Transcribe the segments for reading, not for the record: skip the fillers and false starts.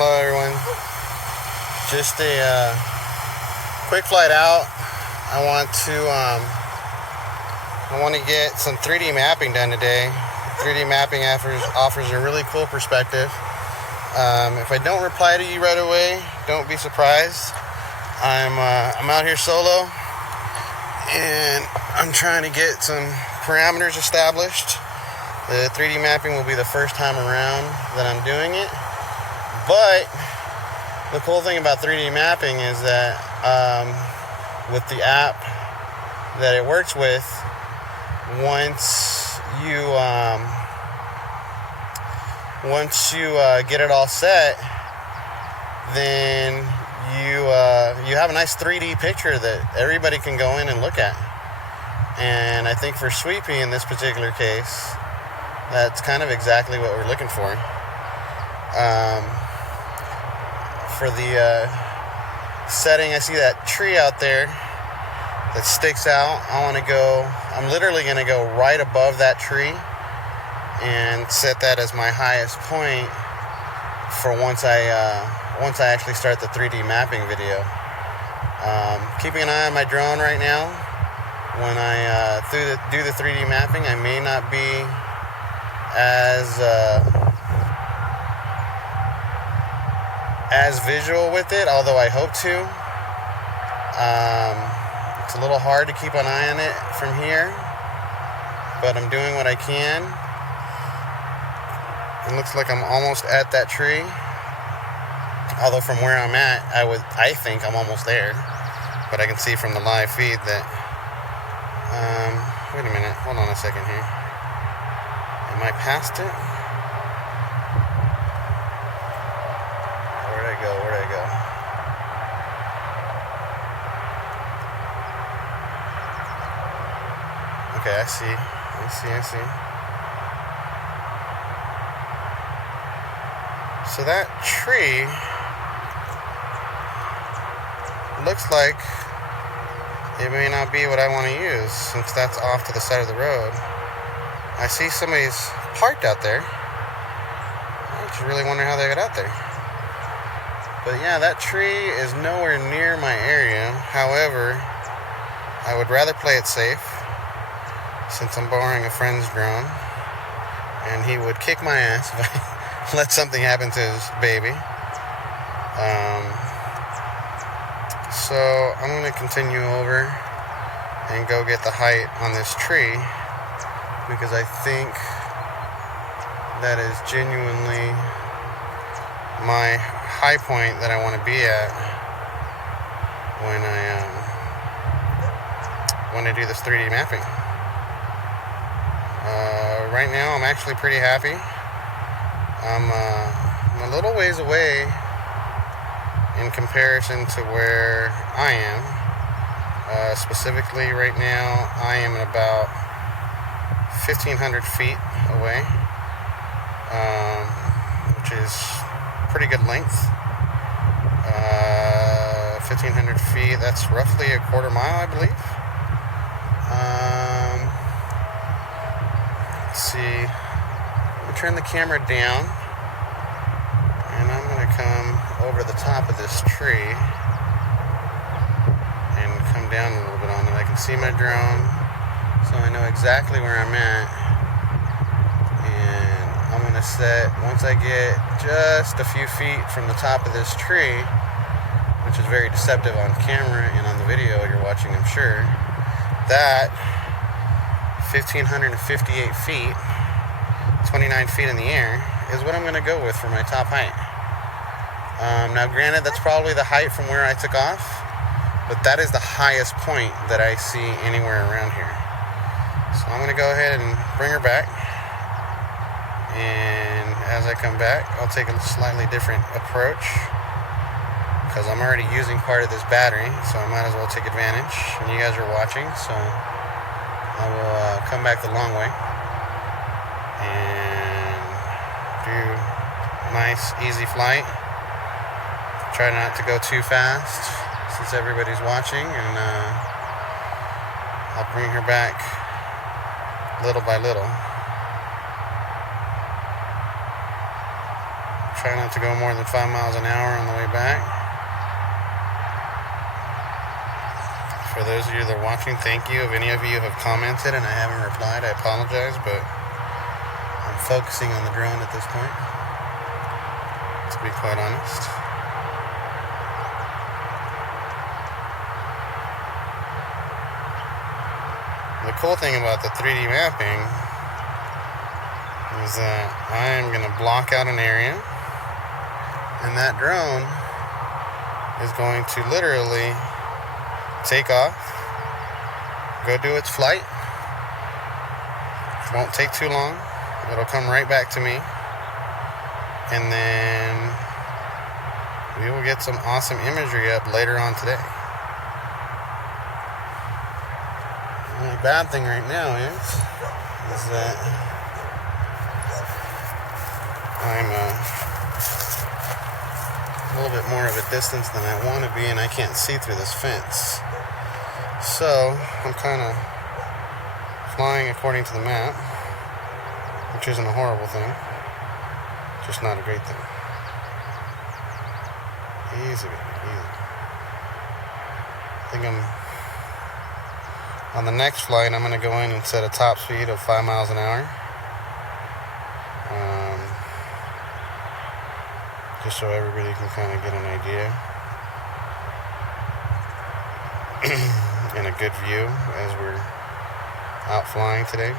Hello everyone. Just a quick flight out. I want to get some 3D mapping done today. 3D mapping offers a really cool perspective. If I don't reply to you right away, don't be surprised. I'm out here solo, and I'm trying to get some parameters established. The 3D mapping will be the first time around that I'm doing it. But the cool thing about 3D mapping is that with the app that it works with, once you get it all set, then you have a nice 3D picture that everybody can go in and look at. And I think for Sweepy in this particular case, that's kind of exactly what we're looking for. For the setting, I see that tree out there that sticks out. I'm literally going to go right above that tree and set that as my highest point for once I actually start the 3D mapping video. Keeping an eye on my drone right now. When I do the 3D mapping, I may not be as visual with it, although I hope to. It's a little hard to keep an eye on it from here, but I'm doing what I can. It looks like I'm almost at that tree, although from where I'm at, I think I'm almost there, but I can see from the live feed that wait a minute, hold on a second here. Am I past it? Where'd I go? Okay, I see. So that tree looks like it may not be what I want to use, since that's off to the side of the road. I see somebody's parked out there. I just really wonder how they got out there. But yeah, that tree is nowhere near my area. However, I would rather play it safe, since I'm borrowing a friend's drone, and he would kick my ass if I let something happen to his baby. So I'm going to continue over and go get the height on this tree, because I think that is genuinely my high point that I want to be at when I do this 3D mapping. Right now I'm actually pretty happy. I'm a little ways away in comparison to where I am. Specifically right now I am at about 1,500 feet away, which is pretty good length. 1,500 feet, that's roughly a quarter mile, I believe. Let's see. I'm going to turn the camera down, and I'm going to come over the top of this tree and come down a little bit on it. I can see my drone, so I know exactly where I'm at. And I'm going to set, once I get just a few feet from the top of this tree, which is very deceptive on camera and on the video you're watching, I'm sure, that 1,558 feet, 29 feet in the air, is what I'm going to go with for my top height. Now granted, that's probably the height from where I took off, but that is the highest point that I see anywhere around here. So I'm going to go ahead and bring her back, and as I come back, I'll take a slightly different approach, because I'm already using part of this battery, so I might as well take advantage. And you guys are watching, so I will come back the long way and do a nice, easy flight. Try not to go too fast since everybody's watching, and I'll bring her back little by little. Try not to go more than 5 miles an hour on the way back. For those of you that are watching, thank you. If any of you have commented and I haven't replied, I apologize, but I'm focusing on the drone at this point, to be quite honest. The cool thing about the 3D mapping is that I am going to block out an area, and that drone is going to literally take off, go do its flight. It won't take too long. It'll come right back to me, and then we will get some awesome imagery up later on today. The only bad thing right now is that I'm a little bit more of a distance than I want to be, and I can't see through this fence. So I'm kind of flying according to the map, which isn't a horrible thing, just not a great thing. Easy, baby, easy. I think on the next flight, I'm going to go in and set a top speed of 5 miles an hour. Just so everybody can kind of get an idea and a good view as we're out flying today.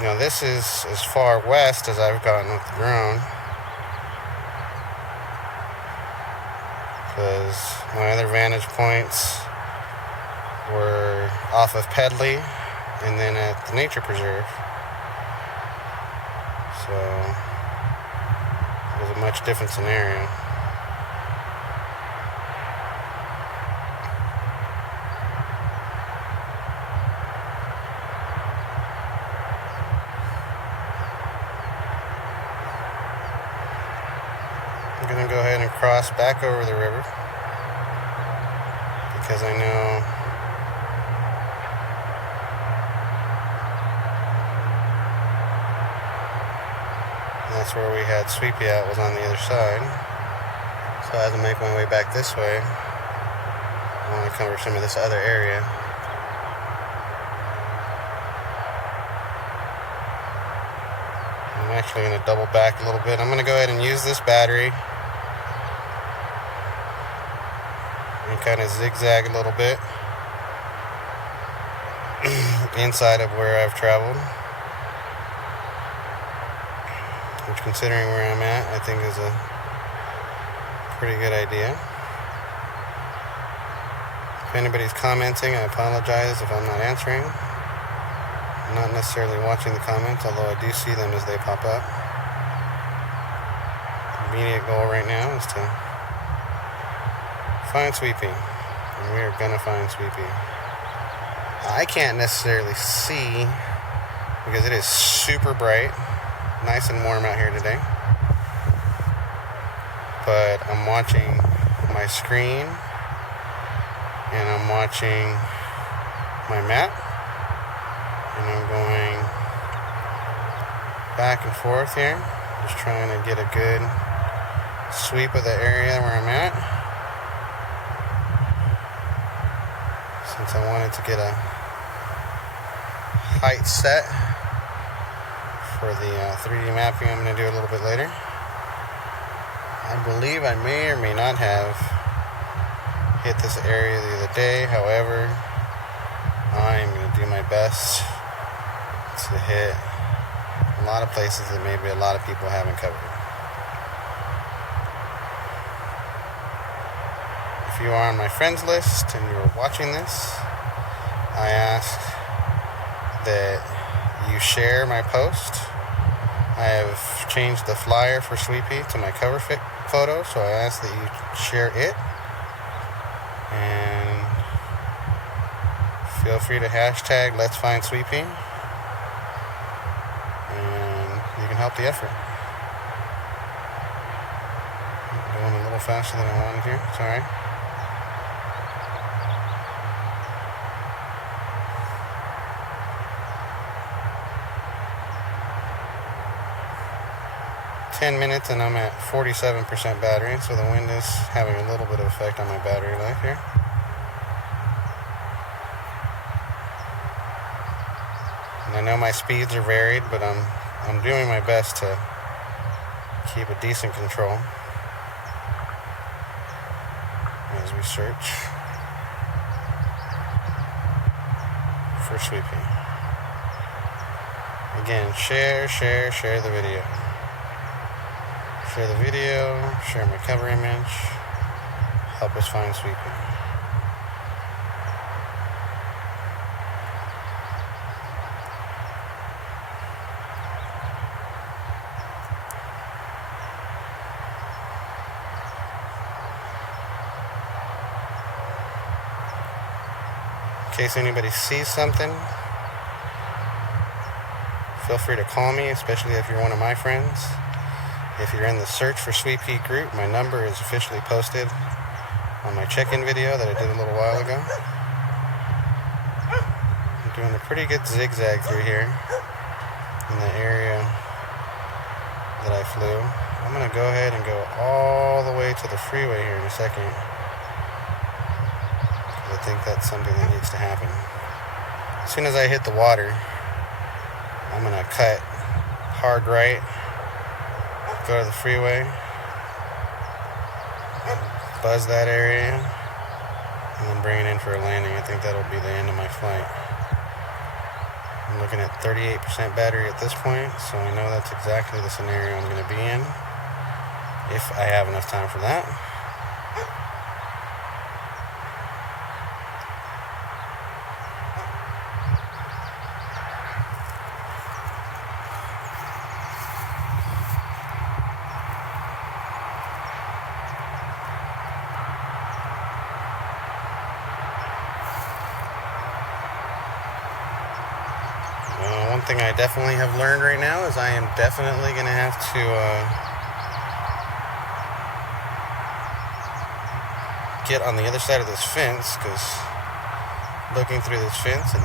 Now this is as far west as I've gotten with the drone, because my other vantage points were off of Pedley and then at the nature preserve, so it was a much different scenario. I'm going to go ahead and cross back over the river because I know that's where we had Sweepy out, was on the other side. So as I make my way back this way, I want to cover some of this other area. I'm actually going to double back a little bit. I'm going to go ahead and use this battery and kind of zigzag a little bit inside of where I've traveled, which, considering where I'm at, I think is a pretty good idea. If anybody's commenting, I apologize if I'm not answering. I'm not necessarily watching the comments, although I do see them as they pop up. The immediate goal right now is to find Sweepy, and we are gonna find Sweepy. I can't necessarily see because it is super bright, nice and warm out here today, but I'm watching my screen and I'm watching my map, and I'm going back and forth here, just trying to get a good sweep of the area where I'm at, since I wanted to get a height set for the 3D mapping I'm going to do a little bit later. I believe I may or may not have hit this area the other day. However, I'm going to do my best to hit a lot of places that maybe a lot of people haven't covered. If you are on my friends list and you're watching this, I ask that you share my post. I have changed the flyer for Sweepy to my cover photo, so I ask that you share it. And feel free to hashtag Let's Find Sweet Pea. And you can help the effort. I'm going a little faster than I wanted here. Sorry. Minutes and I'm at 47% battery, so the wind is having a little bit of effect on my battery life here. And I know my speeds are varied, but I'm doing my best to keep a decent control as we search for Sweet Pea. Again, share the video. Share the video, share my cover image, help us find Sweet Pea. In case anybody sees something, feel free to call me, especially if you're one of my friends. If you're in the Search for Sweet Pea group, my number is officially posted on my check-in video that I did a little while ago. I'm doing a pretty good zigzag through here in the area that I flew. I'm going to go ahead and go all the way to the freeway here in a second, because I think that's something that needs to happen. As soon as I hit the water, I'm going to cut hard right, go to the freeway, buzz that area, and then bring it in for a landing. I think that'll be the end of my flight. I'm looking at 38% battery at this point, so I know that's exactly the scenario I'm going to be in, if I have enough time for that. One thing I definitely have learned right now is I am definitely going to have to get on the other side of this fence, because looking through this fence and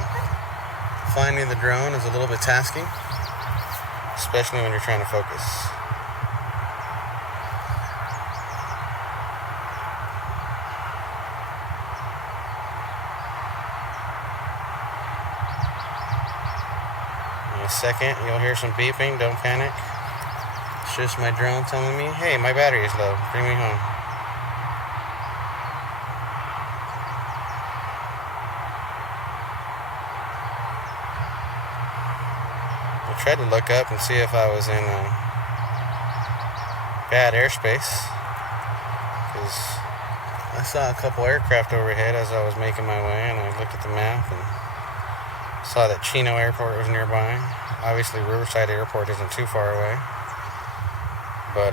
finding the drone is a little bit tasking, especially when you're trying to focus. Second, you'll hear some beeping. Don't panic. It's just my drone telling me, hey, my battery is low, bring me home. I tried to look up and see if I was in bad airspace, because I saw a couple aircraft overhead as I was making my way, and I looked at the map and saw that Chino Airport was nearby. Obviously, Riverside Airport isn't too far away. But,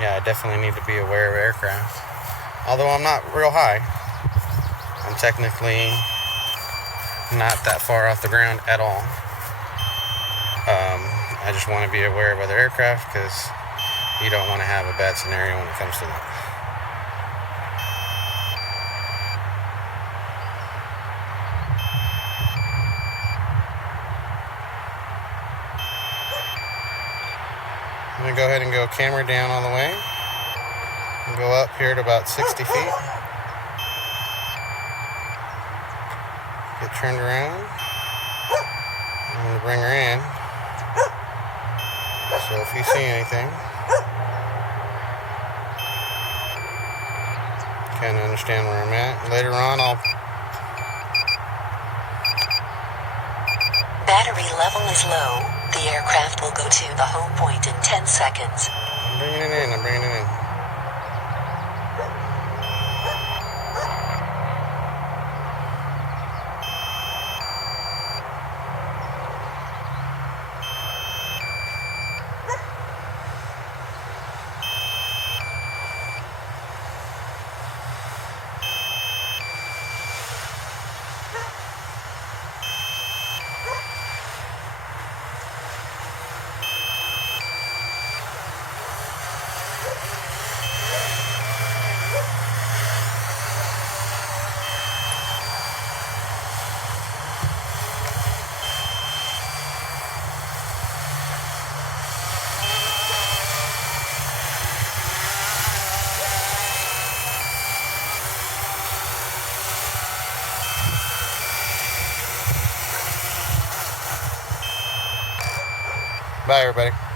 yeah, I definitely need to be aware of aircraft. Although I'm not real high. I'm technically not that far off the ground at all. I just want to be aware of other aircraft, because you don't want to have a bad scenario when it comes to that. I'm going to go ahead and go camera down all the way and go up here to about 60 feet. Get turned around. I'm going to bring her in. So if you see anything, kind of understand where I'm at. Later on, Battery level is low. The aircraft will go to the home point in 10 seconds. I'm bringing it in. Bye, everybody.